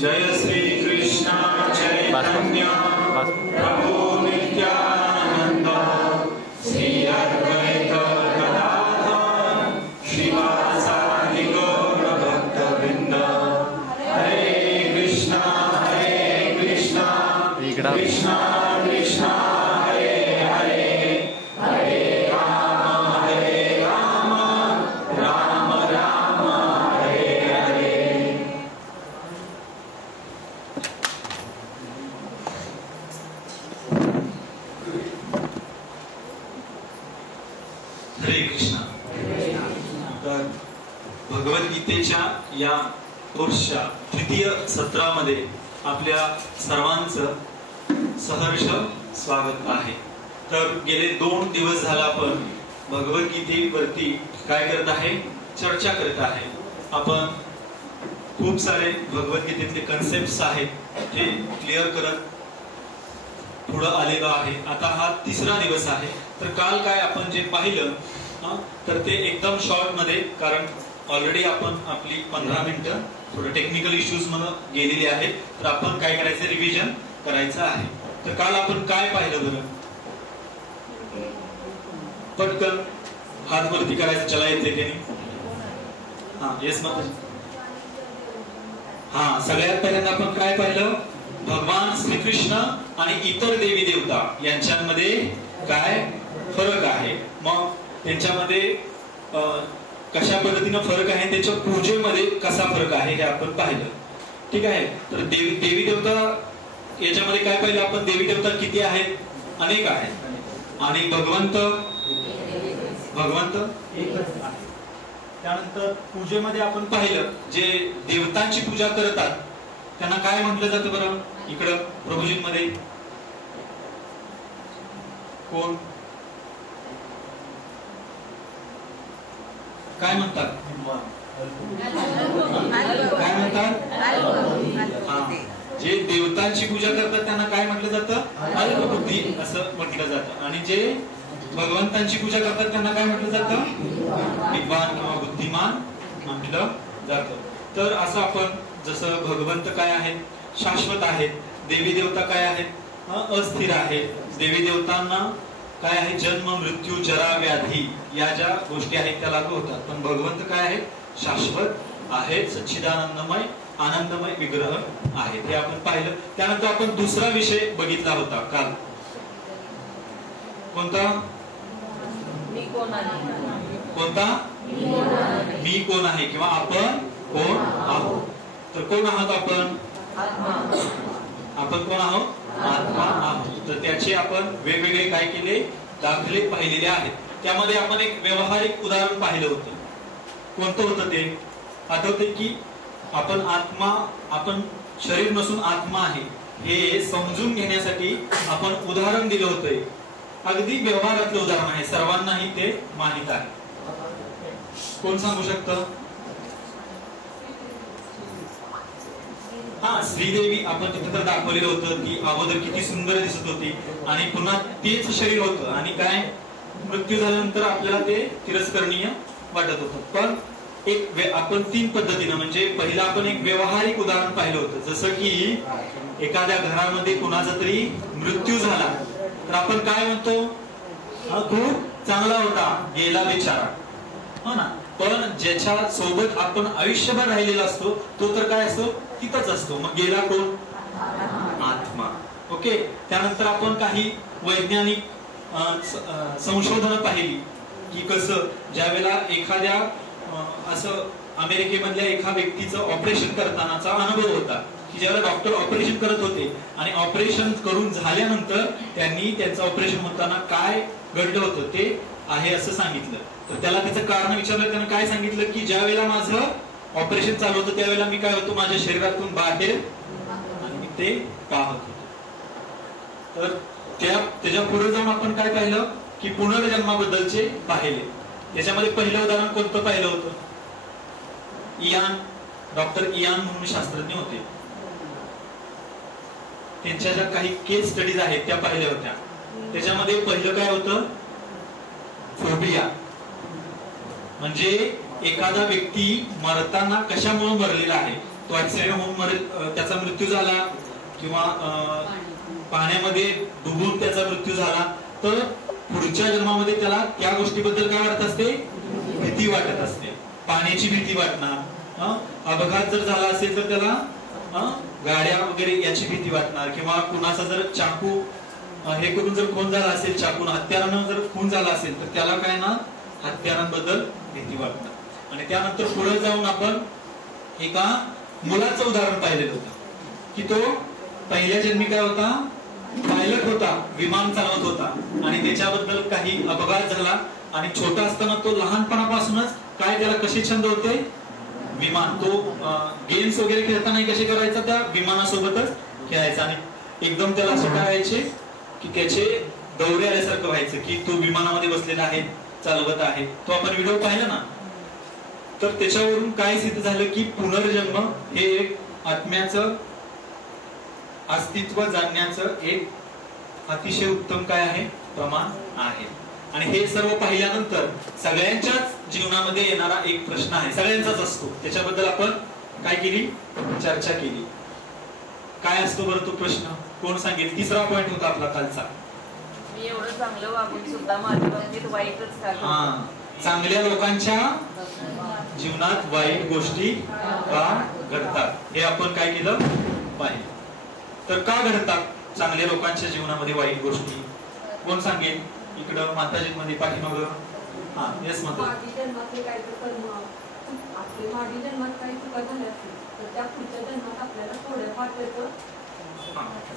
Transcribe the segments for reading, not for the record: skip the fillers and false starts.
जय श्री कृष्ण चैतन्य प्रभु नित्यानंद श्री अद्वैत गदाधर श्रीवासादि गौर भक्तवृंद। हरे कृष्णा कृष्णा कृष्णा हरे हरे हरे राम राम राम हरे हरे। हरे कृष्णा। तर भगवद्गीतेच्या या कोर्सच्या तृतीय सत्रामध्ये आपल्या सर्वांचं सहर्ष स्वागत आहे। तर गेले 2 दिवस झाला आपण भगवद्गीतेवरती काय करत आहे, चर्चा करत आहे। आपण खूप सारे भगवद्गीतेतले कन्सेप्ट्स आहेत जे क्लिअर करत पुढे आलेलो आहे। आता हा 3रा दिवस आहे। तर काल काय आपण जे पाहिलं तर ते एकदम शॉर्ट मध्ये, कारण ऑलरेडी आपण आपली 15 मिनिटं थोडं टेक्निकल इश्यूज मध्ये गेलेली आहेत। तर आपण काय करायचं, रिव्हिजन करायचं आहे। तर काल आपण काय पाहिलं बरं, पटकन हात वरती करायचं, चला येते त्यांनी। हा येस मत। हा सगळ्यात पहिल्यांदा आपण काय पाहिलं, भगवान श्रीकृष्ण आणि इतर देवी देवता यांच्यामध्ये काय फरक आहे, मग त्यांच्यामध्ये कशा पद्धतीने फरक आहे, त्याच्या पूजेमध्ये कसा फरक आहे हे आपण पाहिलं। ठीक आहे। तर देवी देवता याच्यामध्ये काय पाहिलं आपण, देवी देवता किती आहेत, अनेक आहेत, आणि भगवंत एकच आहे। त्यानंतर पूजेमध्ये आपण पाहिलं जे देवतांची पूजा करतात त्यांना काय म्हटलं जातं बरं, इकडं प्रभुजींमध्ये कोण काय म्हणतात, काय म्हणतात, जे देवतांची पूजा करतात त्यांना काय म्हटलं जातं, अल्पबुद्धी असं म्हटलं जातं, आणि जे भगवंतांची पूजा करतात त्यांना काय म्हटलं जातं, विद्वान किंवा बुद्धिमान म्हटलं जातं। तर असं आपण जसं भगवंत काय आहेत, शाश्वत आहेत, देवी देवता काय आहेत, अस्थिर आहेत। देवी देवतांना काय आहे, जन्म मृत्यू जरा व्याधी या ज्या गोष्टी आहेत त्या लागू होतात, पण भगवंत काय आहेत, शाश्वत आहेत, सच्चिदानंदमय आनंदमय विग्रह आहेत, हे आपण पाहिलं। त्यानंतर आपण दुसरा विषय बघितला होता काल, कोणता, कोणता, मी कोण आहे किंवा आपण कोण आहोत। तर कोण आहोत आपण, आपण कोण आहोत, आत्मा आहोत। तर त्याचे आपण वेगवेगळे काय केले, दाखले पाहिलेले आहेत। त्यामध्ये आपण एक व्यवहारिक उदाहरण पाहिलं होतं, कोणतं होतं ते आठवते की, आपण आत्मा, आपण शरीर नसून आत्मा आहे हे समजून घेण्यासाठी आपण उदाहरण दिलं होतं। अगदी व्यवहारातलं उदाहरण आहे, सर्वांनाही ते माहित आहे। कोण सांगू शकतं, हा श्रीदेवी आपण तिथे तर दाखवलेलं होतं की अगोदर किती सुंदर दिसत होती आणि पुन्हा तेच शरीर होतं, आणि काय मृत्यू झाल्यानंतर आपल्याला ते तिरस्करणीय वाटत होतं। पण एक आपण 3 पद्धतीनं, म्हणजे पहिला आपण एक व्यवहारिक उदाहरण पाहिलं होतं, जसं की एखाद्या घरामध्ये कुणाचा तरी मृत्यू झाला तर आपण काय म्हणतो, हा खूप चांगला होता, गेला बिचारा, हो ना। पण ज्याच्या सोबत आपण आयुष्यभर राहिलेला असतो तो तर काय असतो, तिथंच असतो, मग गेला कोण, आत्मा। ओके। त्यानंतर आपण काही वैज्ञानिक संशोधन पाहिली की कसं ज्यावेळेला एखाद्या असं अमेरिकेमधल्या एका व्यक्तीचं ऑपरेशन करतानाचा अनुभव होता की ज्यावेळेला डॉक्टर ऑपरेशन करत होते आणि ऑपरेशन करून झाल्यानंतर त्यांनी त्यांचं ऑपरेशन होताना काय घडलं होतं ते आहे असं सांगितलं। तर त्याला त्याचं कारण विचारलं, त्यानं काय सांगितलं की ज्या वेळेला माझं ऑपरेशन चालू होतं त्यावेळेला मी काय होतो, माझ्या शरीरातून बाहेर आणि मी ते पाहत होतो। तर त्याच्या पुढे जाऊन आपण काय पाहिलं की पुनर्जन्माबद्दलचे पाहिले। त्याच्यामध्ये पहिलं उदाहरण कोणतं पाहिलं होतं, इयान, डॉक्टर इयान म्हणून शास्त्रज्ञ होते, त्यांच्या ज्या काही केस स्टडीज आहेत त्या पाहिल्या होत्या। त्याच्यामध्ये पहिलं काय होतं, फोबिया, म्हणजे एखादा व्यक्ती मरताना कशामुळे मरलेला आहे तो ऍक्सिडेंट होऊन त्याचा मृत्यू झाला किंवा पाण्यामध्ये डुबून त्याचा मृत्यू झाला, तर पुढच्या जन्मामध्ये त्याला त्या गोष्टीबद्दल काय वाटत असते? भीती वाटत असते, पाण्याची भीती वाटणार. अपघात जर झाला असेल तर त्याला गाड्या वगैरे याची भीती वाटणार, किंवा कुणाचा जर चाकू हे करून जर खून झाला असेल, चाकून हत्यारानं जर खून झाला असेल तर त्याला काय ना हत्यारांबद्दल भीती वाटणार. आणि त्यानंतर पुढे जाऊन आपण एका मुलाचं उदाहरण पाहिलेलं होतं की तो पहिल्या जन्मी काय होता? पायलट होता, विमान चालवत होता, आणि त्याच्याबद्दल काही अपघात झाला, आणि छोटा असताना तो लहानपणापासूनच काय त्याला कसे छंद होते? विमान. तो गेम्स वगैरे खेळताना कसे करायचा? त्या विमानासोबतच खेळायचा, आणि एकदम त्याला असं काय व्हायचे की त्याचे दौरे आल्यासारखं व्हायचं की तो विमानामध्ये बसलेला आहे, चालवत आहे. तो आपण व्हिडिओ पाहिला ना, तर त्याच्यावरून काय सिद्ध झालं की पुनर्जन्म हे एक आत्म्याचं अस्तित्व जाणण्याचं एक अतिशय उत्तम काय आहे? प्रमाण आहे. आणि हे सर्व पाहिल्यानंतर सगळ्यांच्याच जीवनामध्ये येणारा एक प्रश्न आहे, सगळ्यांचाच असतो, त्याच्याबद्दल आपण काय केली? चर्चा केली. काय असतो बरं तो प्रश्न? कोण सांगेल? तिसरा पॉइंट होता आपला कालचा. मी एवढं चांगलं वागून सुद्धा माझ्या बाबतीत वाईटच का? चांगल्या लोकांच्या जीवनात वाईट गोष्टी का घडतात, हे आपण काय केलं पाहिजे. तर का घडतात चांगल्या लोकांच्या जीवनामध्ये वाईट गोष्टी? कोण सांगेल? इकडं माताजी मध्ये पाठीमाग. येस माता. मागील जन्मातले काही कर्म आपले मागील जन्मात काही चुका झाल्या असतील तर त्या पुढच्या जन्मात आपल्याला थोड्याफार त्याचं,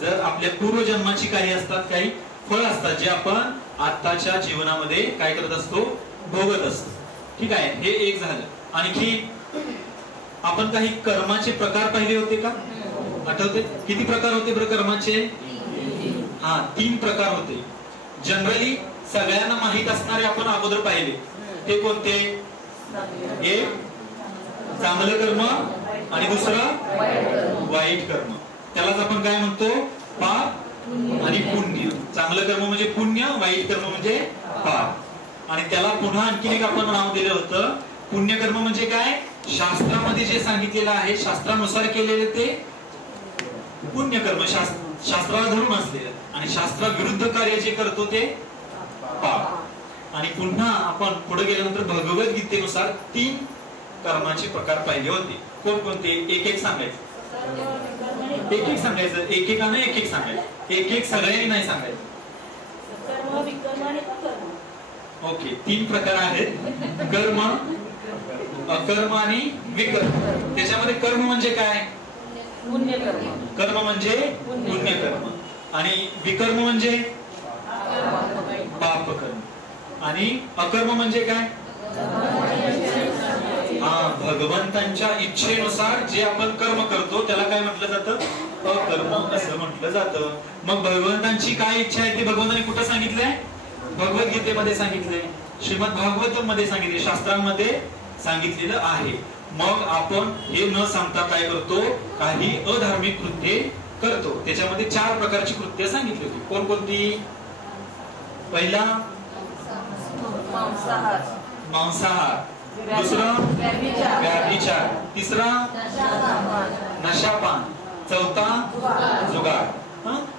जर आपल्या पूर्वजन्माची काही असतात, काही फळ असतात जे आपण आताच्या जीवनामध्ये काय करत असतो? भोगत असतो. ठीक आहे, हे एक झालं. आणखी आपण काही कर्माचे प्रकार पाहिले होते का? आठवते? किती प्रकार होते बरं कर्माचे? 3 प्रकार होते. जनरली सगळ्यांना माहित असणारे आपण अगोदर पाहिले. ते कोणते? एक चांगलं कर्म आणि दुसरं वाईट कर्म. त्यालाच आपण काय म्हणतो? पाप आणि पुण्य. चांगलं कर्म म्हणजे पुण्य, वाईट कर्म म्हणजे पाप. आणि त्याला पुन्हा आणखी एक आपण नाव दिलं होतं, पुण्यकर्म म्हणजे काय? शास्त्रामध्ये जे सांगितलेलं आहे, शास्त्रानुसार केलेले ते पुण्यकर्म, शास्त्राला धरून असलेलं. आणि शास्त्राविरुद्ध कार्य जे करतो ते पाप. आणि पुन्हा आपण पुढे गेल्यानंतर भगवद्गीतेनुसार 3 कर्माचे प्रकार पाहिले होते. कोणकोणते? एक एक सांगायचं, एक एक सांगायचं, एकेकानं एक एक सांगायचं, एक एक सगळ्यांनी नाही सांगायचं. ओके, 3 प्रकार आहेत: कर्म, अकर्म आणि विकर्म. त्याच्यामध्ये कर्म म्हणजे काय? पुण्यकर्म. कर्म म्हणजे पुण्यकर्म, आणि विकर्म म्हणजे पापकर्म, आणि अकर्म म्हणजे काय? भगवंतांच्या इच्छेनुसार जे आपण कर्म करतो त्याला काय म्हटलं जातं? अकर्म असं म्हटलं जातं. मग भगवंतांची काय इच्छा आहे ते भगवंतांनी कुठं सांगितलंय? भगवद्गीतेमध्ये सांगितलंय, श्रीमद भागवतम मध्ये सांगितले, शास्त्रांमध्ये सांगितलेलं आहे. मग आपण हे न सांगता काय करतो? काही अधार्मिक कृत्ये करतो. त्याच्यामध्ये 4 प्रकारची कृत्य सांगितली होती. कोणकोणती? पहिला मांसाहार, दुसरं व्याभिचार, तिसरा नशापान, चौथा जुगार.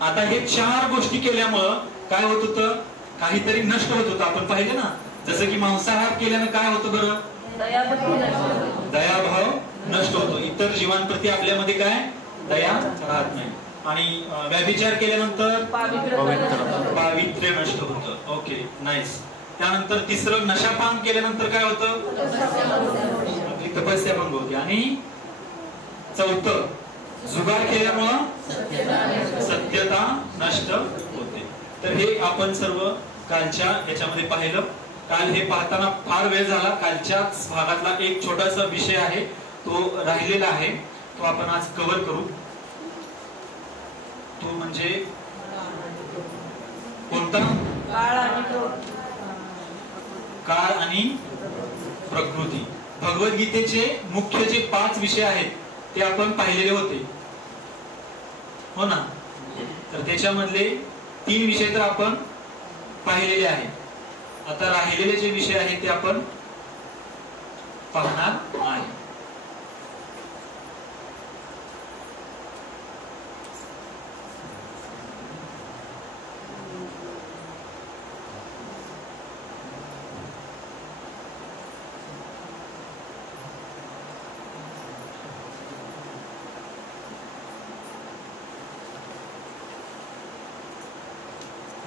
आता हे 4 गोष्टी केल्यामुळं काय होत होतं? काहीतरी नष्ट होत होतं. आपण पाहिलं ना, जसं की मांसाहार केल्यानं काय होतं बरं? दयाभाव नष्ट होतो. इतर जीवांप्रती आपल्यामध्ये काय दया राहत नाही. आणि व्यभिचार केल्यानंतर पावित्र्य नष्ट होतं. Okay, nice. त्यानंतर तिसरं नशापान केल्यानंतर काय होतं? आपली तपस्या भंग होते. आणि चौथं जुगार केल्यामुळं सत्यता नष्ट होते. तर हे आपण सर्व कालच्या याच्यामध्ये पाहिलं. काल हे पाहताना फार वेळ झाला. कालच्याच भागातला एक छोटासा विषय आहे तो राहिलेला आहे, तो आपण आज कव्हर करू. तो म्हणजे कोणता? काळ आणि प्रकृती. भगवद्गीतेचे मुख्य जे 5 विषय आहेत ते आपण पाहिलेले होते, हो ना? तर त्याच्यामधले 3 विषय तर आपण पाहिलेले आहेत. आता राहिलेले जे विषय आहेत ते आपण पाहणार आहे.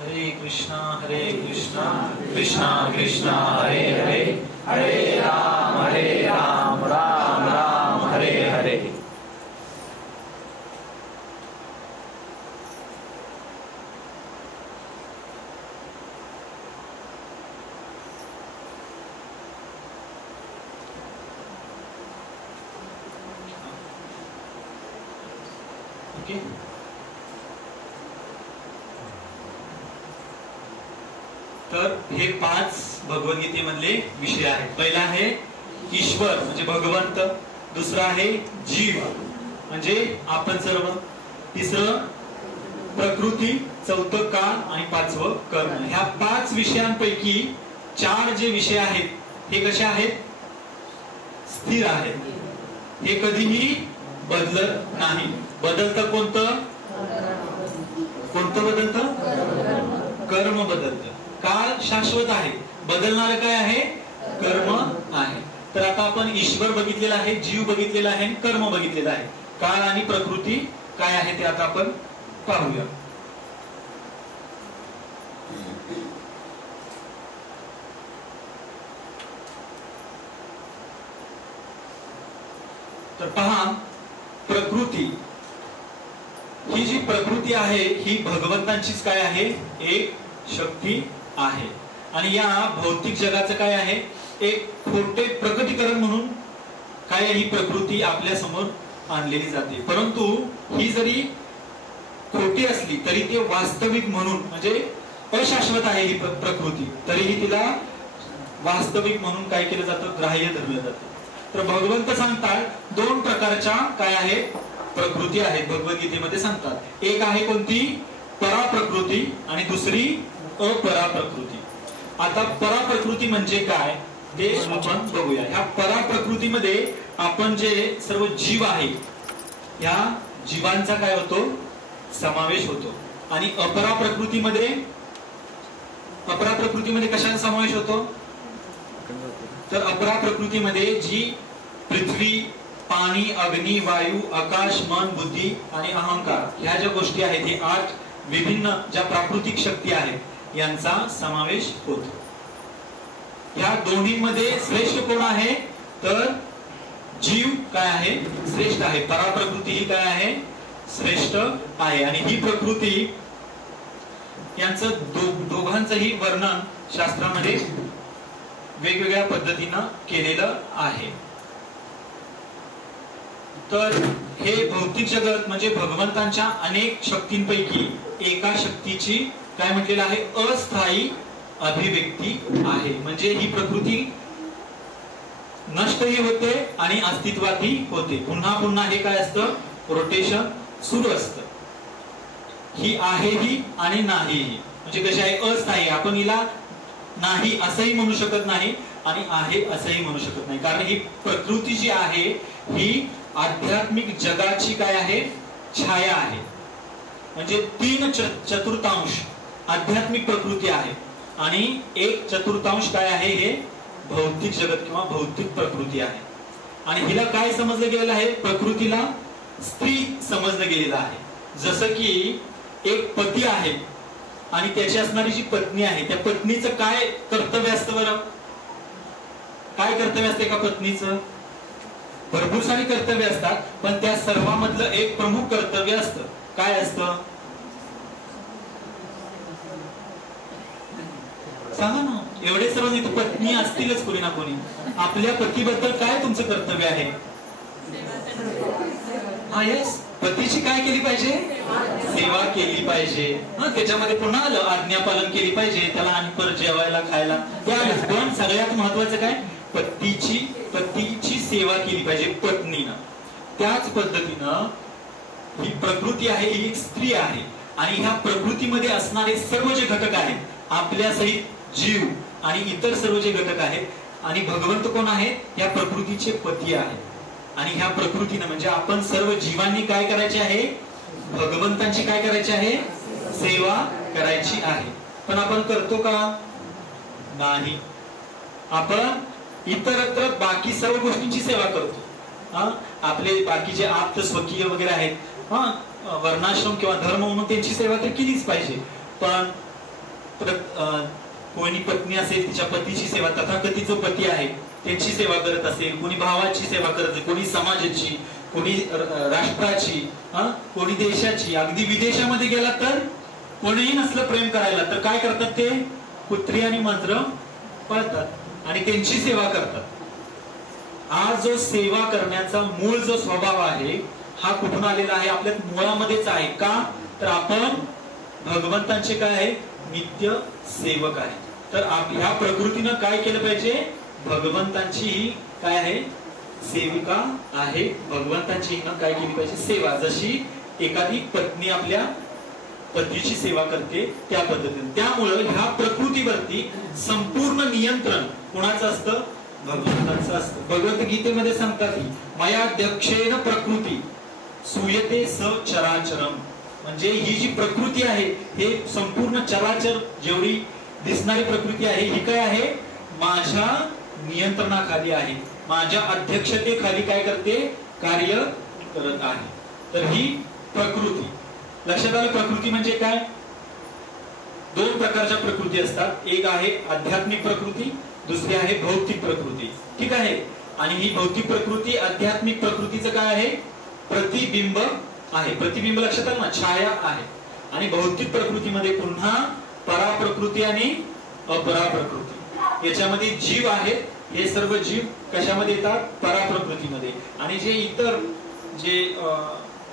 हरे कृष्णा कृष्णा कृष्णा हरे हरे, हरे राम राम राम हरे हरे. ओके. तर हे 5 भगवद्गीतेमधले विषय आहेत. पहिला आहे ईश्वर म्हणजे भगवंत, दुसरा आहे जीव म्हणजे आपण सर्व, तिसरं प्रकृती, चौथं काळ आणि 5वं कर्म. ह्या 5 विषयांपैकी 4 जे विषय आहेत हे कसे आहेत? स्थिर आहेत. हे कधीही बदलत नाही. बदलतं कोणतं? कोणतं बदलतं? कर्म बदलतं. काळ शाश्वत आहे, बदलणार काय आहे? कर्म आहे. तर आता आपण ईश्वर बघितलेला आहे, जीव बघितलेला आहे, कर्म बघितलेला आहे. काळ आणि प्रकृती काय आहे ते आता आपण पाहूया. तर पहा, प्रकृती ही जी प्रकृती आहे ही भगवंतांचीच काय आहे? एक शक्ती आहे. आणि या भौतिक जगाचं काय आहे? एक खोटे प्रकटीकरण म्हणून काय ही प्रकृती आपल्या समोर आणलेली जाते. परंतु ही जरी खोटी असली तरी ते वास्तविक म्हणून म्हणजे अशाश्वत आहे ही प्रकृती, तरीही तिला वास्तविक म्हणून काय केलं जातं? ग्राह्य धरलं जातं. तर भगवंत सांगतात 2 प्रकारच्या काय आहेत? प्रकृती आहेत. भगवद्गीतेमध्ये सांगतात. एक आहे कोणती? पराप्रकृती आणि दुसरी अपराप्रकृती. आता पराप्रकृती म्हणजे काय ते आपण बघूया. ह्या पराप्रकृतीमध्ये आपण जे सर्व जीव आहे या जीवांचा काय होतो? समावेश होतो. आणि अपराप्रकृतीमध्ये कशाचा समावेश होतो? तर अपराप्रकृतीमध्ये जी पृथ्वी, पाणी, अग्नी, वायू, आकाश, मन, बुद्धी आणि अहंकार ह्या ज्या गोष्टी आहेत, हे 8 विभिन्न ज्या प्राकृतिक शक्ती आहेत यांचा समावेश होतो. ह्या दोन्हीमध्ये श्रेष्ठ कोण आहे? तर जीव काय आहे? श्रेष्ठ आहे. पराप्रकृती ही काय आहे? श्रेष्ठ आहे. आणि ही प्रकृती यांचं दोघांचंही वर्णन शास्त्रामध्ये वेगवेगळ्या पद्धतीनं केलेलं आहे. तर हे भौतिक जगत म्हणजे भगवंतांच्या अनेक शक्तींपैकी एका शक्तीची काय म्हटलेलं आहे? अस्थायी अभिव्यक्ती आहे. म्हणजे ही प्रकृती नष्टही होते आणि अस्तित्वातही होते. पुन्हा पुन्हा हे काय असतं? रोटेशन सुरू असतं. ही आहेही आणि नाहीही. म्हणजे कशी आहे? अस्थायी. आपण हिला नाही असंही म्हणू शकत नाही आणि आहे असंही म्हणू शकत नाही. कारण ही प्रकृती जी आहे ही आध्यात्मिक जगाची काय आहे? छाया आहे. म्हणजे 3/4 आध्यात्मिक प्रकृती आहे आणि 1/4 काय आहे? हे भौतिक जगत किंवा भौतिक प्रकृती आहे. आणि हिला काय समजलं गेलेलं आहे? प्रकृतीला स्त्री समजलं गेलेलं आहे. जसं की एक पती आहे आणि त्याची असणारी जी पत्नी आहे त्या पत्नीचं काय कर्तव्य असतं? बरं, काय कर्तव्य असते एका पत्नीचं? भरपूर सारी कर्तव्य असतात, पण त्या सर्वांमधलं एक प्रमुख कर्तव्य असतं. काय असतं? सांगा ना. एवढे सर्व इथे पत्नी असतीलच कोणी ना कोणी. आपल्या पतीबद्दल काय तुमचं कर्तव्य आहे? हा, येस. पतीची काय केली पाहिजे? सेवा केली पाहिजे. त्याच्यामध्ये पुन्हा आलं आज्ञापालन केली पाहिजे. त्याला आणि परत जेवायला खायला त्यावेळेस. पण सगळ्यात महत्वाचं काय? पतीची सेवा केली पाहिजे पत्नीनं. त्याच पद्धतीनं ही प्रकृती आहे ही एक स्त्री आहे. आणि ह्या प्रकृतीमध्ये असणारे सर्व जे घटक आहेत, आपल्या सहित जीव आणि इतर सर्व जे घटक आहेत, आणि भगवंत कोण आहेत? या प्रकृतीचे पती आहेत. आणि ह्या प्रकृतीनं म्हणजे आपण सर्व जीवांनी काय करायचे आहे? भगवंतांची काय करायची आहे? सेवा करायची आहे. पण आपण करतो का? नाही. आपण इतरत्र बाकी सर्व गोष्टींची सेवा करतो. आपले बाकीचे आप्त स्वकीय वगैरे आहेत, वर्णाश्रम किंवा धर्म म्हणून त्यांची सेवा तर केलीच पाहिजे. पण कोणी पत्नी असेल तिच्या पतीची सेवा, तथाकथित जो पती आहे त्यांची सेवा करत असेल, कोणी भावाची सेवा करत असेल, कोणी समाजाची, कोणी राष्ट्राची, कोणी देशाची, अगदी विदेशामध्ये गेला तर कोणीही नसलं प्रेम करायला तर काय करतात ते कुत्री आणि मांजरं पाळतात आणि त्यांची सेवा करतात. हा जो सेवा करण्याचा मूळ जो स्वभाव आहे हा कुठून आलेला आहे? आपल्या मुळामध्येच आहे. का तर आपण भगवंतांचे काय आहे? नित्य सेवक आहे. तर ह्या प्रकृतीनं काय केलं पाहिजे? भगवंतांची ही काय आहे? सेविका आहे. भगवंतांची काय केली पाहिजे? सेवा. जशी एखादी पत्नी आपल्या पतीची सेवा करते त्या पद्धतीने. त्यामुळे ह्या प्रकृतीवरती संपूर्ण नियंत्रण कोणाचं असतं? भगवंतांचं असतं. भगवद्गीतेमध्ये सांगतात की मयाध्यक्षेन प्रकृती सूयते स चराचरम. म्हणजे ही जी प्रकृती आहे हे संपूर्ण चराचर जेवढी दिसणारी प्रकृती आहे ही काय आहे? माझ्या नियंत्रणाखाली आहे, माझ्या अध्यक्षतेखाली काय करते? कार्य करत आहे. तर ही प्रकृती. लक्षात आलं? प्रकृती म्हणजे काय? दोन प्रकारच्या प्रकृती असतात. एक आहे आध्यात्मिक प्रकृती, दुसरी आहे भौतिक प्रकृती. ठीक आहे. आणि ही भौतिक प्रकृती आध्यात्मिक प्रकृतीचं काय आहे? प्रतिबिंब आहे. प्रतिबिंब लक्षात आलं ना? छाया आहे. आणि भौतिक प्रकृतीमध्ये पुन्हा पराप्रकृती आणि अपराप्रकृती. याच्यामध्ये जीव आहेत. हे सर्व जीव कशामध्ये येतात? पराप्रकृतीमध्ये. आणि जे इतर जे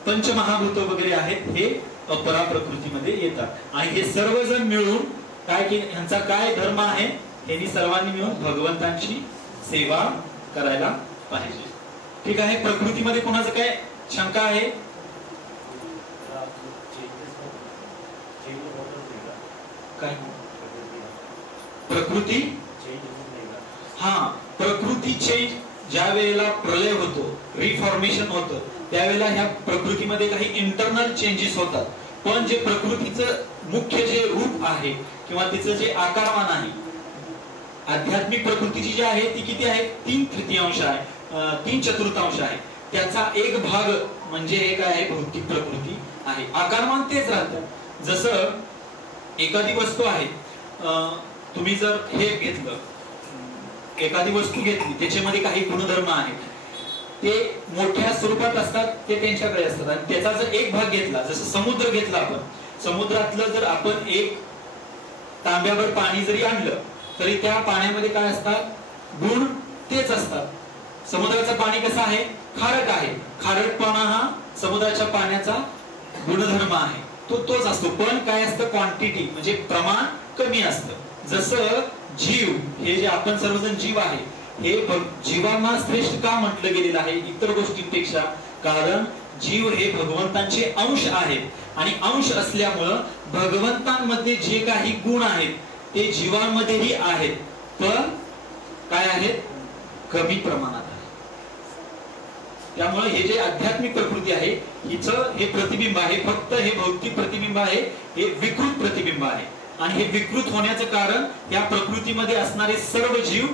पंचमहाभूत वगैरे आहेत हे अपराप्रकृतीमध्ये येतात. आणि हे सर्वजण मिळून काय की ह्यांचा काय धर्म आहे? यांनी सर्वांनी मिळून भगवंतांची सेवा करायला पाहिजे. ठीक आहे. प्रकृतीमध्ये कोणाचं काय शंका आहे? काय प्रकृती? हा, प्रकृती चेंज ज्या वेळेला प्रलय होतो, रिफॉर्मेशन होतं, त्यावेळेला ह्या प्रकृतीमध्ये काही इंटरनल चेंजेस होतात. पण जे प्रकृतीचं मुख्य जे रूप आहे किंवा तिचं जे आकारमान आहे, आध्यात्मिक प्रकृतीची जी आहे ती किती आहे? 3/3 आहे, 3/4 आहे. त्याचा एक भाग म्हणजे हे काय आहे? भौतिक प्रकृती आहे. आकारमान तेच राहतं. जसं एखादी वस्तू आहे, तुम्ही जर हे घेतलं, एखादी वस्तू घेतली, त्याच्यामध्ये काही गुणधर्म आहेत, ते मोठ्या स्वरूपात असतात, ते त्यांच्याकडे असतात. आणि त्याचा जर एक भाग घेतला, जसं समुद्र घेतला आपण, समुद्रातलं जर आपण एक तांब्यावर पाणी जरी आणलं तरी त्या पाण्यामध्ये काय असतात? गुण तेच असतात. समुद्राचं पाणी कसं आहे? खारट आहे. खारटपणा हा समुद्राच्या पाण्याचा गुणधर्म आहे, तोच असतो. पण काय असतं? क्वांटिटी म्हणजे प्रमाण कमी असतं. जसं जीव, हे जे आपण सर्वजण जीव आहे, हे जीवांना श्रेष्ठ का म्हटलं गेलेलं आहे इतर गोष्टींपेक्षा? कारण जीव हे भगवंतांचे अंश आहेत. आणि अंश असल्यामुळं भगवंतांमध्ये जे काही गुण आहेत ते जीवांमध्येही आहेत, पण काय आहेत? कमी प्रमाणात आहे. त्यामुळे हे जे आध्यात्मिक प्रकृती आहे हिचं हे प्रतिबिंब आहे. फक्त हे भौतिक प्रतिबिंब आहे, हे विकृत प्रतिबिंब आहे. आणि हे विकृत होण्याचं कारण या प्रकृतीमध्ये असणारे सर्व जीव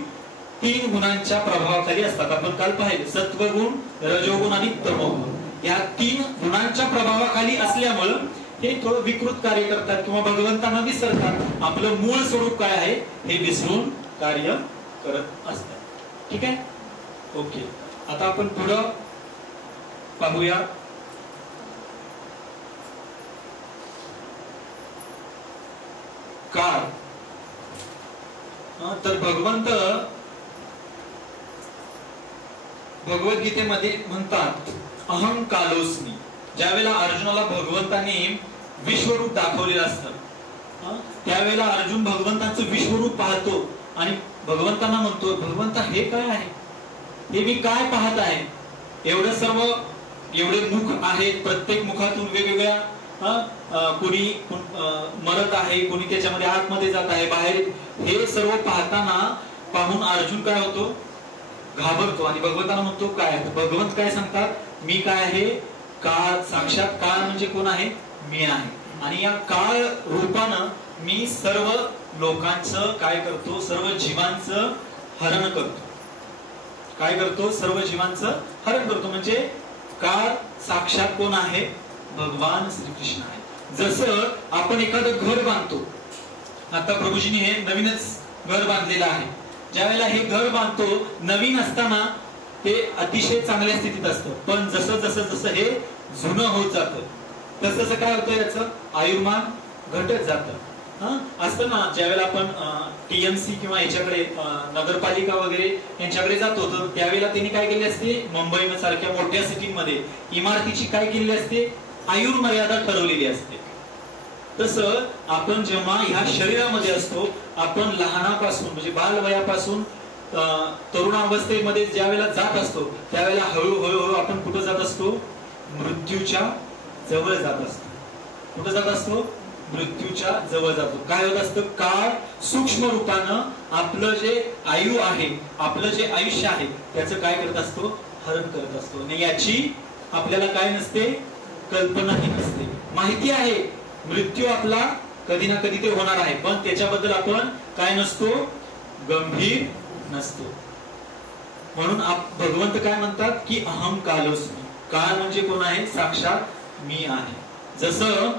3 गुणांच्या प्रभावाखाली असतात. आपण काल पाहिलं, सत्वगुण, रजोगुण आणि तमोगुण. या 3 गुणांच्या प्रभावाखाली असल्यामुळं हे थोडं विकृत कार्य करतात किंवा भगवंतांना विसरतात. आपलं मूळ स्वरूप काय आहे हे विसरून कार्य करत असतात. ठीक आहे. ओके. आता आपण पुढं पाहूया. काळ. तर भगवंत भगवद्गीतेमध्ये म्हणतात अहं कालोस्मी. ज्यावेळेला अर्जुनाला भगवंतांनी विश्वरूप दाखवलेलं असतं, त्यावेळेला अर्जुन भगवंतांचं विश्वरूप पाहतो आणि भगवंतांना म्हणतो, भगवंता हे काय आहे? हे मी काय पाहत आहे? एवढं सर्व, एवढे मुख आहेत, प्रत्येक मुखातून वेगवेगळ्या कोणी मरत आहे, कोणी त्याच्यामध्ये आतमध्ये जात आहे, बाहेर. हे सर्व पाहून अर्जुन काय होतो? घाबरतो. आणि भगवंतांना म्हणतो काय? भगवंत काय सांगतात? मी काय आहे? काळ. साक्षात काळ म्हणजे कोण आहे? मी आहे. आणि या काळ रूपानं मी सर्व लोकांचं काय करतो? सर्व जीवांचं हरण करतो. काय करतो? सर्व जीवांचं हरण करतो. म्हणजे काळ साक्षात कोण आहे? भगवान श्रीकृष्ण आहे. जसं आपण एखादं घर बांधतो आता प्रभूजींनी हे नवीनच घर बांधलेलं आहे. ज्या वेळेला हे घर बांधतो नवीन असताना ते अतिशय चांगल्या स्थितीत असतं, पण जसं जसं जसं हे जुनं होत जातं तसं तसं काय होतं, याचं आयुर्मान घटत जातं. असतं ना, ज्यावेळेला आपण TMC किंवा याच्याकडे नगरपालिका वगैरे यांच्याकडे जातो तर त्यावेळेला त्यांनी काय केले असते, मुंबई सारख्या मोठ्या सिटीमध्ये इमारतीची काय केलेली असते, आयुर्मर्यादा ठरवलेली असते. तसं आपण जेव्हा ह्या शरीरामध्ये असतो, आपण लहानापासून म्हणजे बालवयापासून तरुणावस्थेमध्ये ज्या वेळेला जात असतो त्यावेळेला हळूहळू आपण कुठं जात असतो, मृत्यूच्या जवळ जात असतो. कुठं जात असतो, मृत्यूच्या जवळ जातो. काय होत असतं, काळ सूक्ष्म रूपानं आपलं जे आयु आहे, आपलं जे आयुष्य आहे त्याचं काय करत असतो, हरण करत असतो. आणि याची आपल्याला काय नसते, कल्पनाही नसते. माहिती आहे मृत्यू आपला कधी ना कधी ते होणार आहे, पण त्याच्याबद्दल आपण काय नसतो, गंभीर नसतो. म्हणून भगवंत काय म्हणतात की अहम कालोस्मी. काळ म्हणजे कोण आहे, साक्षात मी आहे. जसं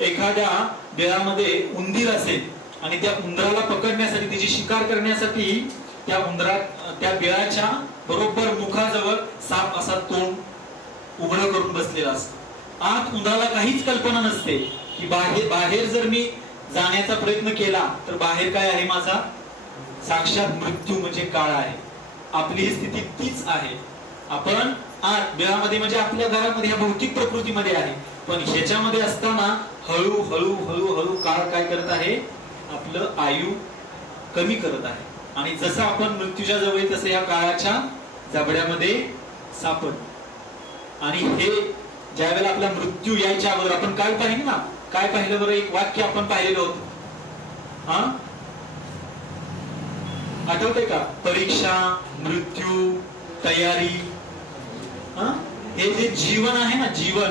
एखाद्या बिळामध्ये उंदीर असेल आणि त्या उंदराला पकडण्यासाठी, त्याची शिकार करण्यासाठी त्या बिळाच्या बरोबर मुखाजवळ साप असा तोंड उघडं करून बसलेला असतो. आत उंदराला काहीच कल्पना नसते की बाहेर जर मी जाण्याचा प्रयत्न केला तर बाहेर काय आहे, माझा साक्षात मृत्यू म्हणजे काळ आहे. आपली स्थिती तीच आहे. आपण आत बिळामध्ये म्हणजे आपल्या घरामध्ये ह्या भौतिक प्रकृतीमध्ये आहे, पण ह्याच्यामध्ये असताना हळूहळू हळूहळू काळ काय करत आहे, आपलं आयु कमी करत आहे. आणि जसं आपण मृत्यूच्या जवळ तसं या काळाच्या जबड्यामध्ये सापड. आणि हे ज्या वेळेला आपला मृत्यू यायच्या अगोदर आपण काय पाहिलं ना, काय पाहिलं बरं, एक वाक्य आपण पाहिलेलं होतं, आठवतंय का, परीक्षा, मृत्यू, तयारी. हे जे जीवन आहे ना, जीवन,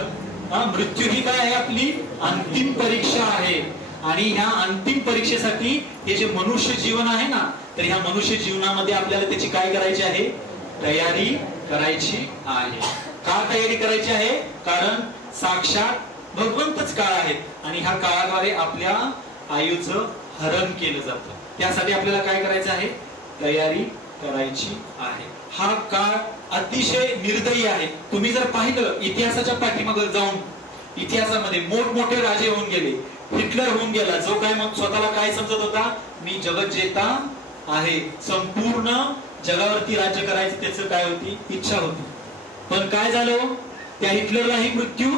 मृत्यू ही काय आहे, आपली अंतिम परीक्षा आहे. आणि ह्या अंतिम परीक्षेसाठी हे जे मनुष्य जीवन आहे ना, तर ह्या मनुष्य जीवनामध्ये आपल्याला त्याची काय करायची आहे, तयारी करायची आहे. का तयारी करायची आहे, कारण साक्षात भगवंतच काळ आहे आणि ह्या काळाद्वारे आपल्या आयुचं हरण केलं जातं. त्यासाठी आपल्याला काय करायचं आहे, तयारी करायची आहे. हा काळ अतिशय निर्दयी आहे. तुम्ही जर पाहिलं इतिहासाच्या पाठीमागे जाऊन, इतिहासामध्ये मोठमोठे राजे होऊन गेले. हिटलर होऊन गेला, जो काय मग स्वतःला काय समजत होता, मी जगज्जेता आहे, संपूर्ण जगावरती राज्य करायचं त्याचं काय होती, इच्छा होती. पण काय झालं, त्या हिटलरलाही मृत्यू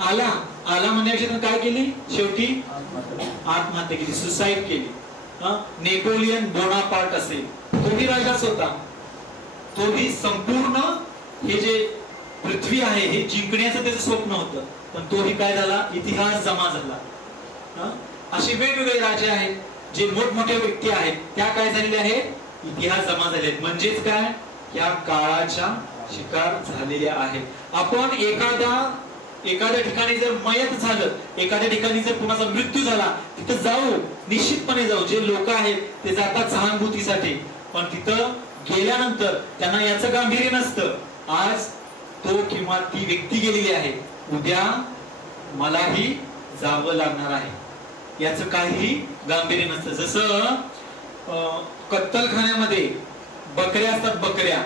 आला म्हणण्यापेक्षा काय केली, शेवटी आत्महत्या केली, सुसाईड केली. नेपोलियन बोनापार्ट असेल, तोही राजाच होता, तोही संपूर्ण हे जे पृथ्वी आहे हे जिंकण्याचं त्याचं स्वप्न होतं, पण तोही काय झाला, इतिहास जमा झाला. असे वेगवेगळे राजे आहेत, जे मोठमोठ्या व्यक्ती आहेत, त्या काय झालेल्या आहेत, इतिहास जमा झाले आहेत. म्हणजेच काय, या काळाच्या शिकार झालेल्या आहेत. आपण एखाद्या ठिकाणी जर मयत झालं, एखाद्या ठिकाणी जर कुणाचा मृत्यू झाला, तिथं जाऊ, निश्चितपणे जाऊ. जे लोक आहेत ते जातात सहानुभूतीसाठी, पण तिथं गेल्यानंतर त्यांना याचं गांभीर्य नसतं. आज तो किंवा ती व्यक्ती गेलेली आहे, उद्या मलाही जावं लागणार आहे, याचं काहीही गांभीर्य नसतं. जसं कत्तलखान्यामध्ये बकऱ्या असतात, बकऱ्या,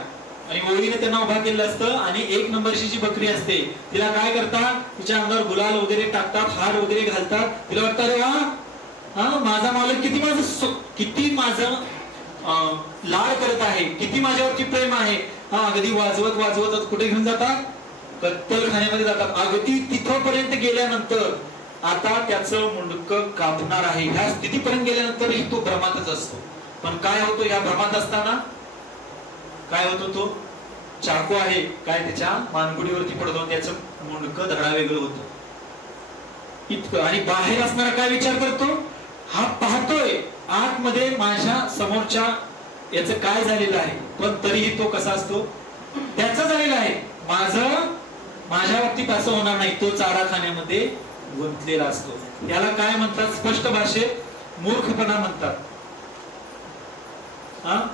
आणि ओळीने त्यांना उभा केलेलं असतं, आणि 1 नंबरची जी बकरी असते तिला काय करतात, तिच्या अंगावर गुलाल वगैरे टाकतात, हार वगैरे घालतात. तिला वाटतं अरे वा, माझा मालक किती माझं लाड करत आहे, किती माझ्यावरती प्रेम आहे. अगदी वाजवत कुठे घेऊन जातात, कत्तलखान्यामध्ये जातात. अगदी तिथपर्यंत गेल्यानंतर आता त्याचं मुंडकं कापणार आहे, ह्या स्थितीपर्यंत गेल्यानंतरही तो भ्रमातच असतो. पण काय होतो, या भ्रमात असताना काय होतो, तो चाकू आहे काय त्याच्या मानगुडीवरती पडतो, त्याचं मुंडकं धडा वेगळं होतं इतकं. आणि बाहेर असणारा काय विचार करतो, हा पाहतोय आतमध्ये माझ्या समोरच्या याचं काय झालेलं आहे, पण तरीही तो कसा असतो, त्याचा झालेला आहे. माझ्या बाबतीत असं होणार नाही, तो चाराखान्यामध्ये गुंतलेला असतो. याला काय म्हणतात, स्पष्ट भाषेत मूर्खपणा म्हणतात.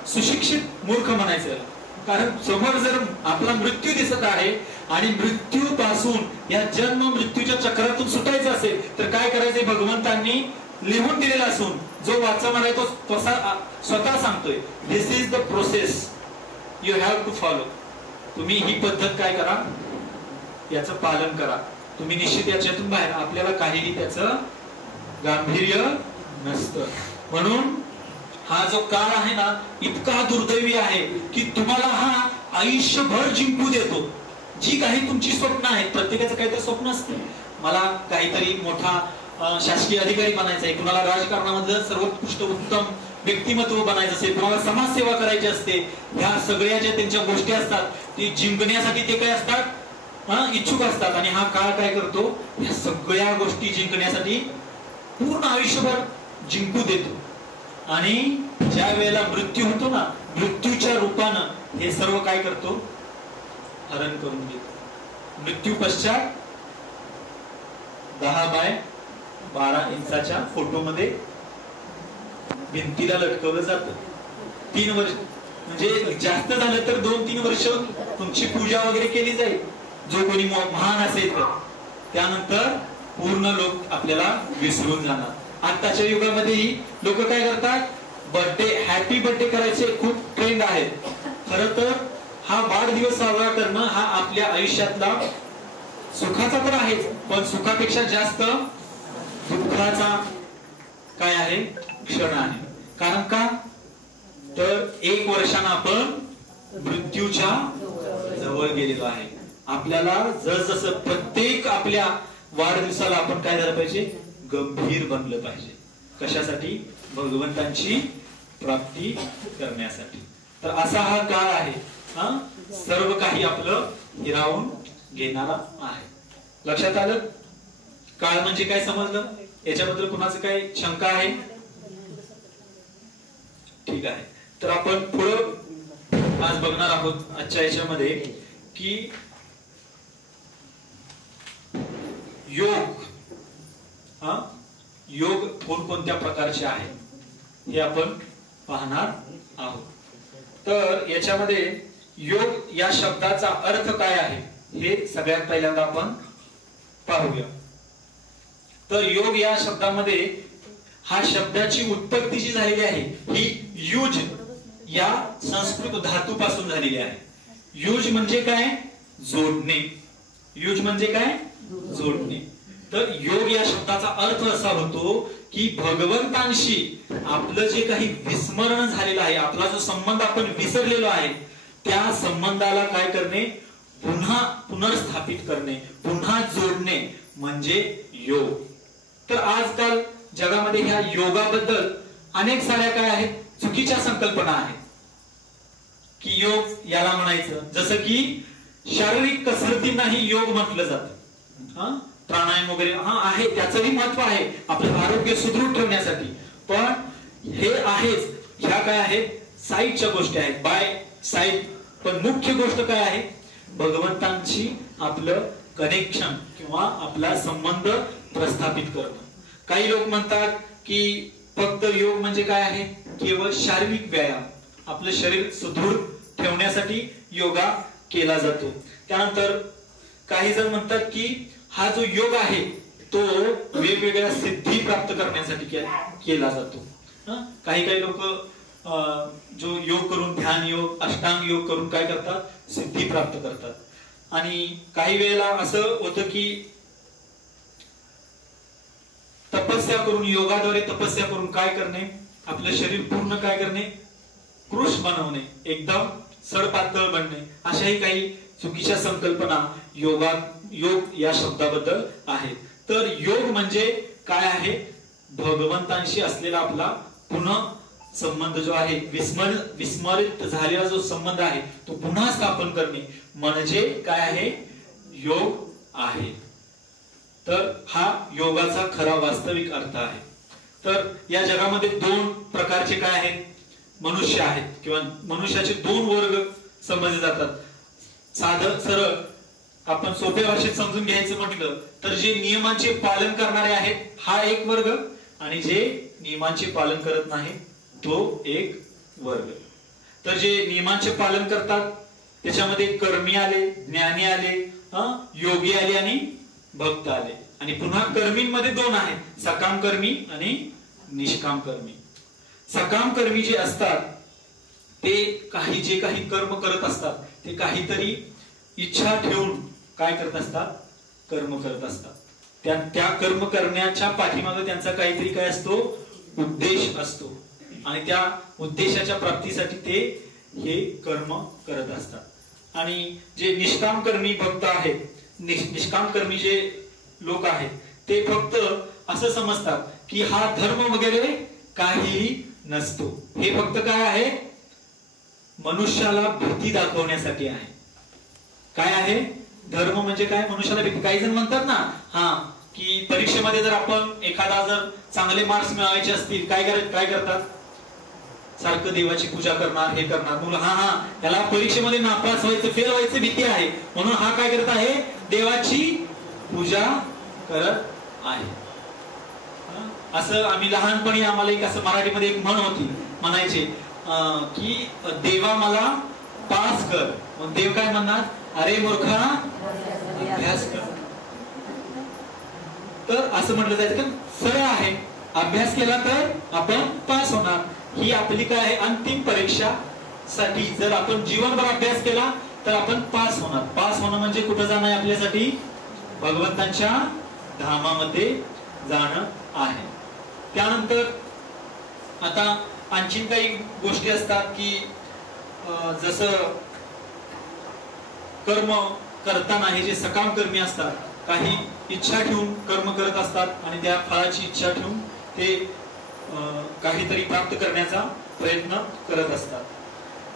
सुशिक्षित मूर्ख म्हणायचं, कारण समोर जर आपला मृत्यू दिसत आहे आणि मृत्यू पासून या जन्म मृत्यूच्या चक्रातून सुटायचं असेल तर काय करायचंय, भगवंतांनी लिहून दिलेला असून जो वाचणार आहे तो स्वतः सांगतोय this is the process you have to follow. तुम्ही ही पद्धत काय करा, याचं पालन करा. तुम्ही निश्चित याच्यातून बाहेर, आपल्याला काहीही त्याचं गांभीर्य नसतं. म्हणून हा जो काळ आहे ना इतका दुर्दैवी आहे की तुम्हाला हा आयुष्यभर जिंकू देतो. जी काही तुमची स्वप्न आहेत, प्रत्येकाचं काहीतरी स्वप्न असतं. मला काहीतरी मोठा शासकीय अधिकारी बनायचा आहे, कुणाला राजकारणामध्ये सर्वोत्कृष्ट उत्तम व्यक्तिमत्व बनायचं असेल, कुणाला समाजसेवा करायची असते. ह्या सगळ्या ज्या त्यांच्या गोष्टी असतात ती जिंकण्यासाठी ते काय असतात, इच्छुक असतात. आणि हा काळ काय करतो, ह्या सगळ्या गोष्टी जिंकण्यासाठी पूर्ण आयुष्यभर जिंकू देतो. आणि ज्या वेळेला मृत्यू होतो ना, मृत्यूच्या रूपानं हे सर्व काय करतो, हरण करून देतो. मृत्यू पश्चात 10 बाय 12 इंचाच्या फोटोमध्ये भिंतीला लटकवलं जातं. 3 वर्ष म्हणजे जास्त झालं तर 2-3 वर्ष तुमची पूजा वगैरे केली जाईल, जो कोणी महान असेल तर. त्यानंतर पूर्ण लोक आपल्याला विसरून जाणार. आताच्या युगामध्येही लोक काय करतात, बर्थडे, हॅपी बर्थडे करायचे खूप ट्रेंड आहे. खरं तर हा वाढदिवस साजरा करणं हा आपल्या आयुष्यातला सुखाचा तर आहेच, पण सुखापेक्षा जास्त दुःखाचा काय आहे, क्षण आहे. कारण का तर 1 वर्षानं आपण मृत्यूच्या जवळ गेलेलो आहे. आपल्याला जसजसं प्रत्येक आपल्या वाढदिवसाला आपण काय झालं पाहिजे, गंभीर बनलं पाहिजे. कशासाठी, भगवंतांची प्राप्ती करण्यासाठी. तर असा हा काळ आहे, सर्व काही आपलं हिरावून घेणारा आहे. लक्षात आलं, काळ म्हणजे काय समजलं, याच्याबद्दल कुणाचं काही शंका आहे? ठीक आहे. तर आपण पुढं आज बघणार आहोत आजच्या याच्यामध्ये की योग, योग कोणकोणत्या प्रकारचे आहेत हे आपण पाहणार आहोत. तर याच्यामध्ये योग या शब्दाचा अर्थ काय आहे हे सगळ्यात पहिल्यांदा आपण पाहूया. तर योग या शब्दामध्ये, हा शब्दाची उत्पत्ती जी झालेली आहे ही युज या संस्कृत धातूपासून झालेली आहे. युज म्हणजे काय, जोडणे. युज म्हणजे काय, जोडणे. तर योग या शब्दाचा अर्थ असा होतो की भगवंतांशी आपलं जे काही विस्मरण झालेलं आहे, आपला जो संबंध आपण विसरलेलो आहे, त्या संबंधाला काय करणे, पुन्हा पुनर्स्थापित करणे, पुन्हा जोडणे म्हणजे योग. तर आजकाल जगामध्ये ह्या योगाबद्दल अनेक साऱ्या काय आहेत, चुकीच्या संकल्पना आहेत. की योग याला म्हणायचं, जसं की शारीरिक कसरतींनाही योग म्हटलं जातं. प्राणायाम वगैरे आहे, त्याचंही महत्व आहे आपलं आरोग्य सुदृढ ठेवण्यासाठी. पण हे आहेच, ह्या काय आहेत, साईडच्या गोष्टी आहेत, बाय साईड. पण मुख्य गोष्ट काय आहे, भगवंतांची आपलं कनेक्शन किंवा आपला संबंध प्रस्थापित करणं. काही लोक म्हणतात की फक्त योग म्हणजे काय आहे, केवळ शारीरिक व्यायाम, आपलं शरीर सुदृढ ठेवण्यासाठी योगा केला जातो. त्यानंतर काही जण म्हणतात की हा जो योग आहे तो वेगवेगळ्या सिद्धी प्राप्त करण्यासाठी केला जातो. काही काही लोक जो योग करून, ध्यान योग, अष्टांग योग करून काय करतात, सिद्धी प्राप्त करतात. आणि काही वेळेला असं होतं की तपस्या करून, योगाद्वारे तपस्या करून काय करणे, आपलं शरीर पूर्ण काय करणे, कृश बनवणे, एकदम सडपातळ बनणे. अशाही काही चुकीच्या संकल्पना योग या शब्दाबद्दल आहेत. तर योग म्हणजे काय आहे, भगवंतांशी असलेला आपला पुन्हा संबंध जो आहे, विस्मरित झालेला जो संबंध आहे तो पुन्हा स्थापन करणे म्हणजे काय आहे, योग आहे. तर हा योगाचा खरा वास्तविक अर्थ आहे. तर या जगामध्ये 2 प्रकारचे काय आहेत, मनुष्य आहेत किंवा मनुष्याचे 2 वर्ग समजले जातात. साधं सरळ आपण सोप्या भाषेत समजून घ्यायचं म्हटलं तर जे नियमांचे पालन करणारे आहेत हा एक वर्ग, आणि जे नियमांचे पालन करत नाही तो एक वर्ग. तर जे नियमांचे पालन करतात त्याच्यामध्ये कर्मी आले, ज्ञानी आले, योगी आले आणि भक्त आले, आणि पुन्हा कर्मींमध्ये दोन आहेत, सकाम कर्मी आणि निष्काम कर्मी. सकाम कर्मी जे असतात ते जे काही कर्म करत असतात ते काहीतरी इच्छा ठेवून काय करत असतात, कर्म करत असतात. त्या कर्म करण्याच्या पाठीमागे त्यांचा काहीतरी काय असतो, उद्देश असतो आणि त्या उद्देशाच्या प्राप्तीसाठी ते हे कर्म करत असतात. आणि जे निष्काम कर्मी भक्त आहेत, निष्काम कर्मी जे लोक आहेत ते फक्त असं समजतात की हा धर्म वगैरे काहीही नसतो, हे फक्त काय आहे, मनुष्याला भीती दाखवण्यासाठी आहे. काय आहे धर्म म्हणजे काय, मनुष्याला भीती. काही जण म्हणतात ना की परीक्षेमध्ये जर आपण एखादा जर चांगले मार्क्स मिळवायचे असतील काय करतात, सारखं देवाची पूजा करणार, हे करणार. मुलं याला परीक्षेमध्ये नापास व्हायचं, फेल व्हायचं भीती आहे म्हणून हा काय करत आहे, देवाची पूजा करत आहे. असं आम्ही लहानपणी आम्हाला एक असं मराठीमध्ये एक म्हण होती, म्हणायचे की देवा मला पास कर. मग देव काय म्हणणार, अरे मूर्खा अभ्यास कर. तर असं म्हटलं जायचं की सरळ आहे, अभ्यास केला तर आपण पास होणार. ही आपली काय आहे, अंतिम परीक्षा साठी जर आपण जीवनभर अभ्यास केला तर आपण पास होणार. पास होणं म्हणजे कुठं जाणं आहे आपल्यासाठी, भगवंतांच्या धामामध्ये जाणं आहे. त्यानंतर आता आणखीन काही गोष्टी असतात की जसं कर्म करताना हे जे सकाम कर्मी असतात काही इच्छा ठेवून कर्म करत असतात आणि त्या फळाची इच्छा ठेवून ते काहीतरी प्राप्त करण्याचा प्रयत्न करत असतात.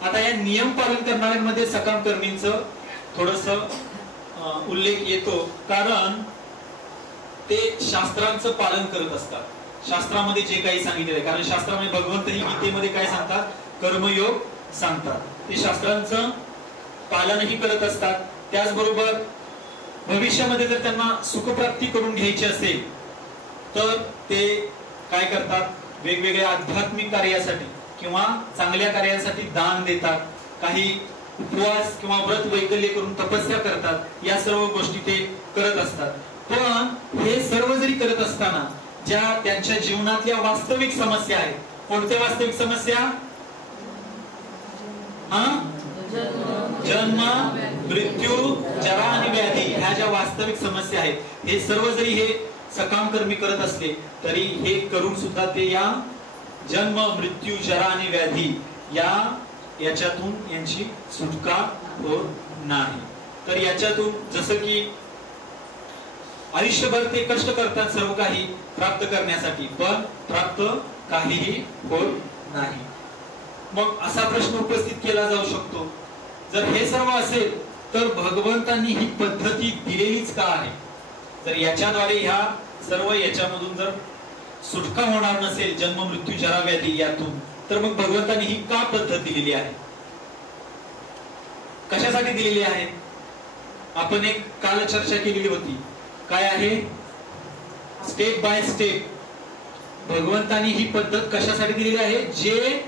आता या नियम पालन करणाऱ्यांमध्ये सकाम कर्मींचं थोडस उल्लेख येतो, कारण ते शास्त्रांचं पालन करत असतात. शास्त्रामध्ये जे काही सांगितलेलं आहे, कारण शास्त्रामध्ये भगवंत ही गीतेमध्ये काय सांगतात, कर्मयोग सांगतात. ते शास्त्रांचं पालनही करत असतात. त्याचबरोबर भविष्यामध्ये जर त्यांना सुखप्राप्ती करून घ्यायची असेल तर ते काय करतात, वेगवेगळ्या आध्यात्मिक कार्यासाठी किंवा चांगल्या कार्यासाठी दान देतात, काही उपवास किंवा व्रत वैकल्य करून तपस्या करतात. या सर्व गोष्टी ते करत असतात. पण हे सर्व जरी करत असताना ज्या त्यांच्या जीवनातल्या वास्तविक समस्या आहेत, कोणत्या वास्तविक समस्या, जन्म मृत्यू जरा आणि व्याधी, ह्या ज्या वास्तविक समस्या आहेत, हे सर्व जरी हे सकाम कर्मी करत असले तरी हे करून सुद्धा ते या जन्म मृत्यू जरा आणि व्याधी याच्यातून यांची सुटका होत नाही. तर याच्यातून जसं की आयुष्यभर ते कष्ट करतात सर्व काही प्राप्त करण्यासाठी, पण प्राप्त काहीही होत नाही. मग असा प्रश्न उपस्थित केला जाऊ शकतो, जर हे सर्व असेल तर भगवंतांनी ही पद्धती दिलेलीच का आहे? जर याच्याद्वारे ह्या सर्व याच्यामधून जर सुटका होणार नसेल, जन्म मृत्यू जरा व्याधी यातून, तर मग भगवंतांनी ही का पद्धत दिलेली आहे, कशासाठी दिलेली आहे? आपण एक काल चर्चा केलेली होती, काय आहे, स्टेप बाय स्टेप भगवंतांनी ही पद्धत कशासाठी दिलेली आहे? जे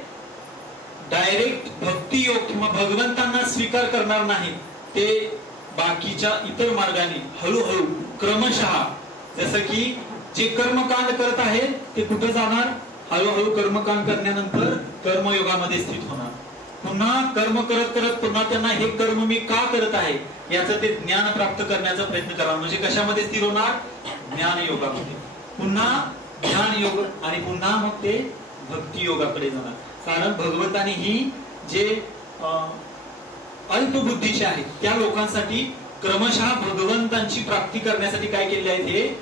डायरेक्ट भक्ती योग किंवा भगवंतांना स्वीकार करणार नाही ते बाकीच्या इतर मार्गाने हळूहळू क्रमशः, जसं की जे कर्मकांड करत आहेत ते कुठे जाणार, हळूहळू कर्मकांड करण्यानंतर कर्मयोगामध्ये स्थित होणार. पुन्हा कर्म करत करत पुन्हा त्यांना हे कर्म मी का करत आहे याचं ते ज्ञान प्राप्त करण्याचा प्रयत्न करणार. म्हणजे कशामध्ये स्थिर होणार, ज्ञान योगामध्ये. पुन्हा ज्ञान योग आणि पुन्हा मग ते भक्ती योगाकडे जाणार. कारण भगवंतांनी ही जे अल्पबुद्धीचे आहेत त्या लोकांसाठी क्रमशः भगवंतांची प्राप्ती करण्यासाठी काय केले आहेत,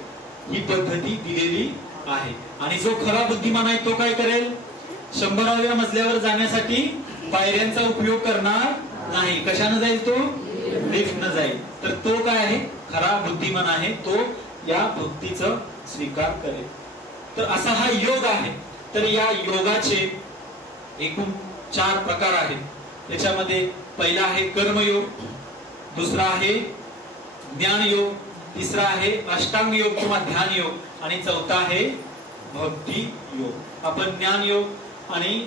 ही पद्धती दिलेली आहे. आणि जो खरा बुद्धिमान आहे तो काय करेल, 100व्या मजल्यावर जाण्यासाठी पायऱ्यांचा उपयोग करणार नाही. कशाने जाईल तो, लिफ्टने जाईल. तर तो काय आहे, खरा बुद्धिमान आहे, तो या भक्तीचा स्वीकार करेल. तर असा हा योग आहे. तर या योगाचे एकूण 4 प्रकार आहेत. त्याच्यामध्ये पहिला आहे कर्मयोग, दुसरा आहे ज्ञान योग, तिसरा आहे अष्टांग योग किंवा ध्यान योग आणि चौथा आहे भक्ती योग. आपण ज्ञान योग आणि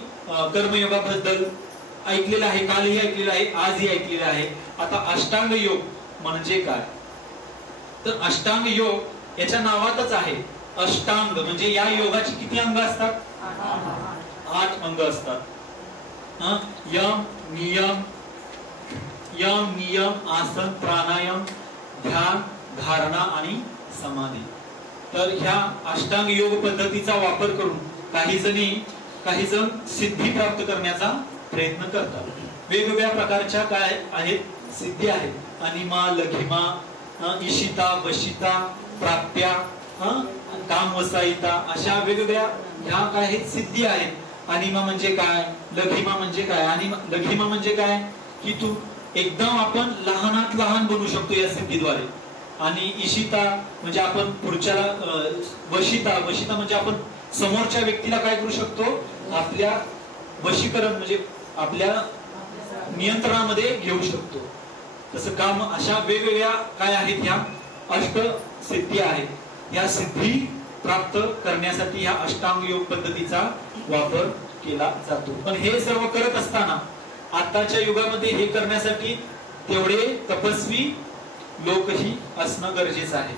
कर्मयोगाबद्दल ऐकलेलं आहे, कालही ऐकलेलं आहे, आजही ऐकलेलं आहे. आता अष्टांग योग म्हणजे काय, तर अष्टांग योग याच्या नावातच आहे अष्टांग. म्हणजे या योगाची किती अंग असतात? 8 अंग असतात. यम नियम आसन प्राणायाम ध्यान धारणा आणि समाधी. तर ह्या अष्टांग योग पद्धतीचा वापर करून काही जण सिद्धी प्राप्त करण्याचा प्रयत्न करतात. वेगवेगळ्या प्रकारच्या काय आहेत सिद्धी आहेत. अनिमा, लघिमा, इशिता, वशिता, प्राप्या, काम वसायिता, अशा वेगवेगळ्या ह्या काय आहेत सिद्धी आहेत. अनिमा म्हणजे काय, लघिमा म्हणजे काय. आणि लघिमा म्हणजे काय की तू एकदम आपण लहानात लहान बनू शकतो या सिद्धीद्वारे. आणि इशिता म्हणजे आपण पुढच्याला, वशिता म्हणजे आपण समोरच्या व्यक्तीला काय करू शकतो, आपल्या वशीकरण म्हणजे आपल्या नियंत्रणामध्ये घेऊ शकतो. तसं काम, अशा वेगवेगळ्या काय आहेत ह्या अष्ट सिद्धी आहेत. या सिद्धी प्राप्त करण्यासाठी ह्या अष्टांग योग पद्धतीचा वापर केला जातो. पण हे सर्व करत असताना आताच्या युगामध्ये हे करण्यासाठी तेवढे तपस्वी लोकही असणं गरजेचं आहे.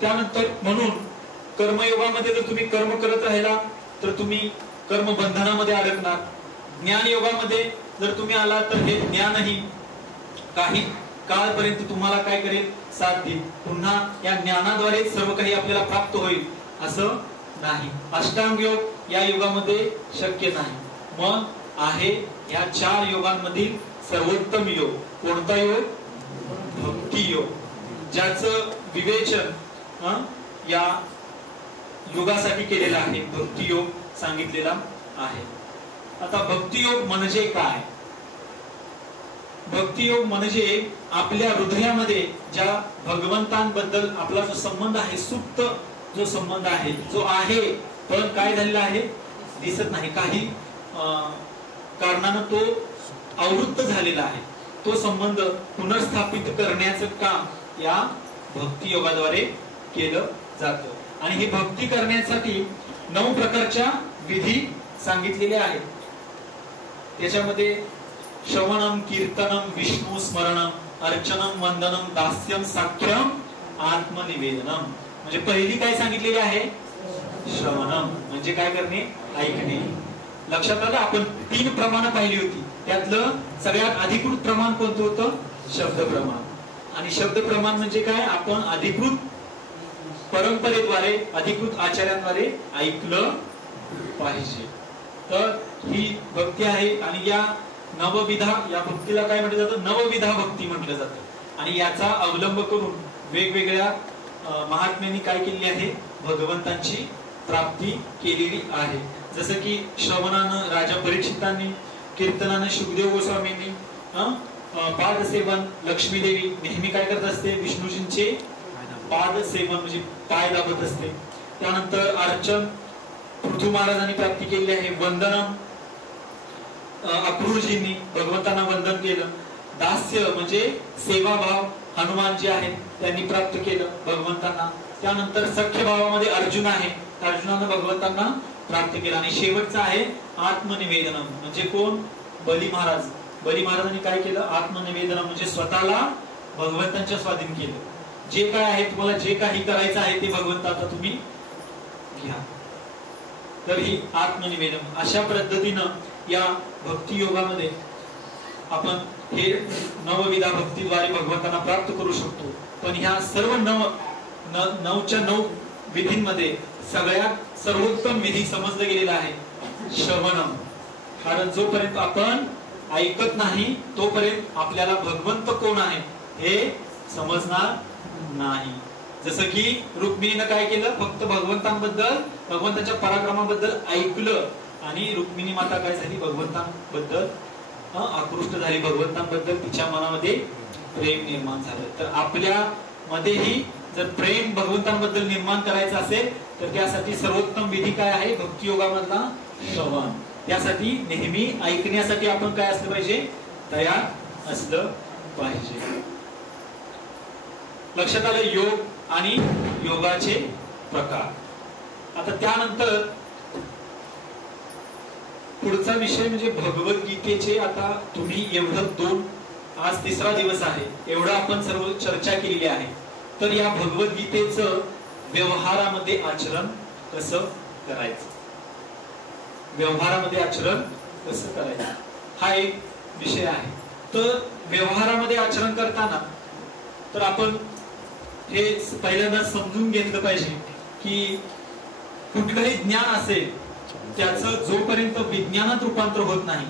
त्यानंतर म्हणून कर्मयोगामध्ये जर तुम्ही कर्म करत राहिला तर तुम्ही कर्म बंधनामध्ये अडकणार. ज्ञान योगामध्ये जर तुम्ही आला तर हे ज्ञानही काही काळपर्यंत तुम्हाला काय करेल, साथ देईल. पुन्हा या ज्ञानाद्वारे सर्व काही आपल्याला प्राप्त होईल असं नाही. अष्टांग योग या युगामध्ये शक्य नाही. मग आहे या 4 योगांमधील सर्वोत्तम योग. कोणता योग? भक्ती योग, ज्याचं विवेचन या युगासाठी केलेलं आहे. भक्ती योग सांगितलेला आहे. आता भक्ती योग म्हणजे काय? भक्ती योग म्हणजे आपल्या हृदयामध्ये ज्या भगवंतांबद्दल आपला जो संबंध आहे, सुप्त जो संबंध आहे, जो आहे पण काय झालेला आहे, दिसत नाही, काही कारणानं तो आवृत्त झालेला आहे, तो संबंध पुनर्स्थापित करण्याचं काम या भक्ती योगाद्वारे केलं जातं. आणि ही भक्ती करण्यासाठी 9 प्रकारच्या विधी सांगितलेल्या आहेत. त्याच्यामध्ये श्रवणम, कीर्तनम, विष्णू स्मरणम, अर्चनम, वंदनम, दास्यम, साख्यम, आत्मनिवेदनम. म्हणजे पहिली काय सांगितलेली आहे? श्रवणम म्हणजे काय करणे, ऐकणे. लक्षात आलं? आपण 3 प्रमाण पाहिली होती. त्यातलं सगळ्यात अधिकृत प्रमाण कोणतं होतं? शब्द प्रमाण. आणि शब्द प्रमाण म्हणजे काय? आपण अधिकृत परंपरेद्वारे, अधिकृत आचार्यांद्वारे ऐकलं पाहिजे. तर ही भक्ती आहे. आणि या नवविधा, या भक्तीला काय म्हटलं जातं? नवविधा भक्ती म्हटलं जातं. आणि याचा अवलंब करून वेगवेगळ्या महात्म्यांनी काय केलेली आहे? भगवंतांची प्राप्ती केलेली आहे. जसं की श्रवणानं राजा परीक्षितांनी, कीर्तनानं शुकदेव गोस्वामींनी, पादसेवन लक्ष्मीदेवी नेहमी काय करत असते? विष्णूजींचे पादसेवन म्हणजे पाय दाबत असते. त्यानंतर अर्चन पृथ्वी महाराजांनी प्राप्ती केली आहे. वंदनम अक्रूरजींनी भगवंतांना वंदन केलं. दास्य म्हणजे सेवाभाव हनुमान जे आहेत त्यांनी प्राप्त केलं भगवंतांना. त्यानंतर सख्य भावामध्ये अर्जुन आहे, अर्जुनानं भगवंतांना प्राप्त केलं. आणि शेवटचं आहे आत्मनिवेदनम म्हणजे कोण? बली महाराज. बली महाराजांनी काय केलं? आत्मनिवेदनम म्हणजे स्वतःला भगवंतांच्या स्वाधीन केलं. जे काय आहे, तुम्हाला जे काही करायचं आहे ते भगवंताचा तुम्ही घ्या. तर ही आत्मनिवेदन. अशा पद्धतीनं या भक्ती योगामध्ये आपण हे नवविधा भक्तीद्वारे भगवंतांना प्राप्त करू शकतो. पण ह्या सर्व 9च्या 9 विधींमध्ये सगळ्यात सर्वोत्तम विधी समजलं गेलेला आहे श्रवणम. कारण जोपर्यंत आपण ऐकत नाही तोपर्यंत आपल्याला भगवंत कोण आहे हे समजणार नाही. जसं की रुक्मिणीनं काय केलं? फक्त भगवंतांबद्दल, भगवंताच्या पराक्रमाबद्दल ऐकलं आणि रुक्मिणी माता काय झाली? भगवंतांबद्दल आकृष्ट झाली. भगवंतांबद्दल तिच्या मनामध्ये प्रेम निर्माण झालं. तर आपल्या मध्येही जर प्रेम भगवंतांबद्दल निर्माण करायचं असेल तर त्यासाठी सर्वोत्तम विधी काय आहे? भक्ती योगामधला श्रवण. त्यासाठी नेहमी ऐकण्यासाठी आपण काय असलं पाहिजे? तयार असलं पाहिजे. लक्षात आलं? योग आणि योगाचे प्रकार. आता त्यानंतर पुढचा विषय म्हणजे भगवद्गीतेचे. आता तुम्ही एवढं आज 3रा दिवस आहे, एवढं आपण सर्व चर्चा केलेली आहे. तर या भगवद्गीतेचं व्यवहारामध्ये आचरण कसं करायचं, व्यवहारामध्ये आचरण कसं करायचं हा एक विषय आहे. तर व्यवहारामध्ये आचरण करताना तर आपण हे पहिल्यांदा समजून घेतलं पाहिजे की कुठलंही ज्ञान असेल त्याचं जोपर्यंत विज्ञानात रूपांतर होत नाही